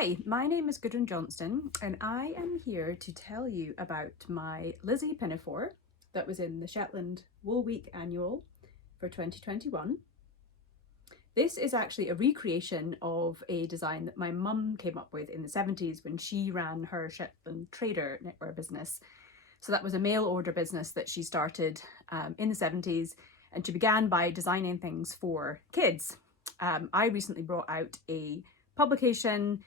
Hi, my name is Gudrun Johnston and I am here to tell you about my Lizzie Pinafore that was in the Shetland Wool Week annual for 2021. This is actually a recreation of a design that my mum came up with in the 70s when she ran her Shetland Trader knitwear business. So that was a mail order business that she started in the 70s, and she began by designing things for kids. I recently brought out a publication,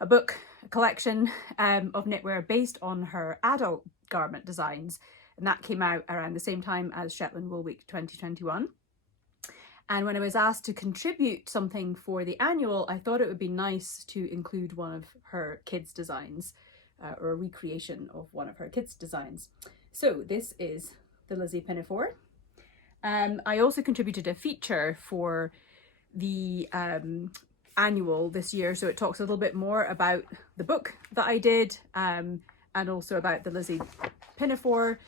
a book, a collection of knitwear based on her adult garment designs, and that came out around the same time as Shetland Wool Week 2021. And when I was asked to contribute something for the annual, I thought it would be nice to include one of her kids' designs, or a recreation of one of her kids' designs. So this is the Lizzie Pinafore. I also contributed a feature for the annual this year, so it talks a little bit more about the book that I did and also about the Lizzie Pinafore.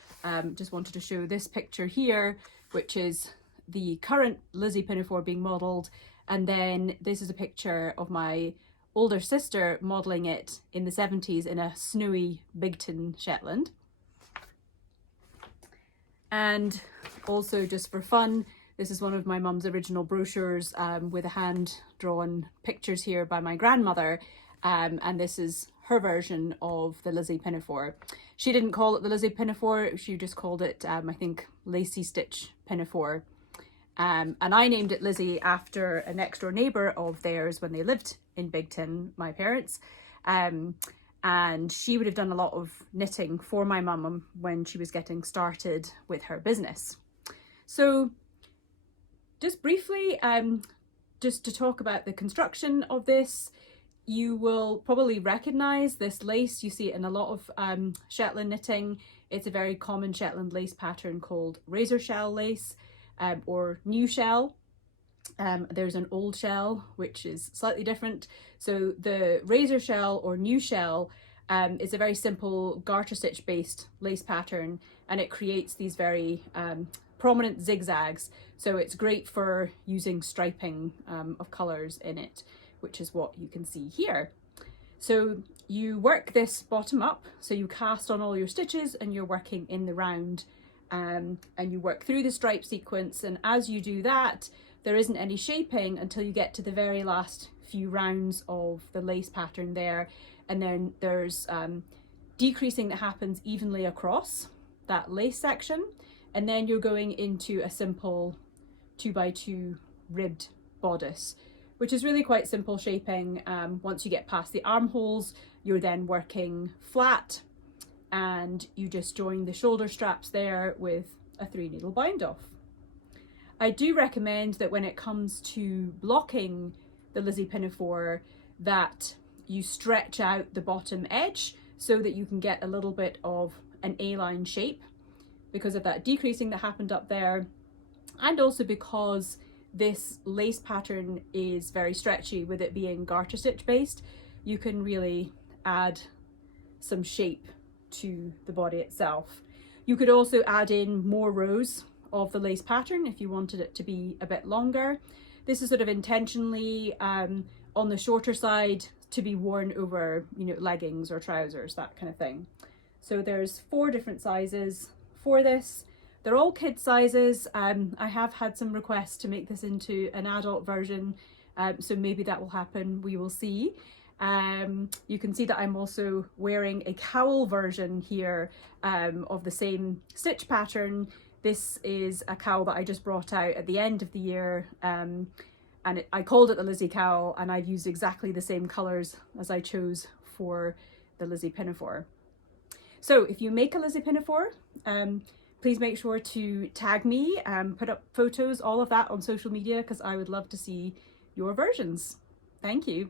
Just wanted to show this picture here, which is the current Lizzie Pinafore being modelled, and then this is a picture of my older sister modelling it in the 70s in a snowy Bigton, Shetland. And also, just for fun, this is one of my mum's original brochures with a hand-drawn pictures here by my grandmother, and this is her version of the Lizzie Pinafore. She didn't call it the Lizzie Pinafore, she just called it, I think, lacy stitch pinafore. And I named it Lizzie after a next door neighbour of theirs when they lived in Bigton, my parents. And she would have done a lot of knitting for my mum when she was getting started with her business. So just briefly, just to talk about the construction of this, you will probably recognise this lace. You see it in a lot of Shetland knitting. It's a very common Shetland lace pattern called razor shell lace or new shell. There's an old shell, which is slightly different. So the razor shell or new shell is a very simple garter stitch based lace pattern, and it creates these very prominent zigzags. So it's great for using striping of colours in it, which is what you can see here. So you work this bottom up, so you cast on all your stitches and you're working in the round, and you work through the stripe sequence, and as you do that there isn't any shaping until you get to the very last few rounds of the lace pattern there, and then there's decreasing that happens evenly across that lace section, and then you're going into a simple 2x2 ribbed bodice, which is really quite simple shaping. Once you get past the armholes, you're then working flat, and you just join the shoulder straps there with a 3-needle bind off. I do recommend that when it comes to blocking the Lizzie Pinafore that you stretch out the bottom edge so that you can get a little bit of an A-line shape because of that decreasing that happened up there, and also because this lace pattern is very stretchy with it being garter stitch based. You can really add some shape to the body itself. You could also add in more rows of the lace pattern if you wanted it to be a bit longer. This is sort of intentionally on the shorter side to be worn over, you know, leggings or trousers, that kind of thing. So there's 4 different sizes for this. They're all kid sizes. I have had some requests to make this into an adult version, so maybe that will happen, we will see. You can see that I'm also wearing a cowl version here of the same stitch pattern. This is a cowl that I just brought out at the end of the year, and I called it the Lizzie cowl, and I've used exactly the same colours as I chose for the Lizzie Pinafore. So if you make a Lizzie Pinafore, please make sure to tag me, put up photos, all of that on social media, because I would love to see your versions. Thank you.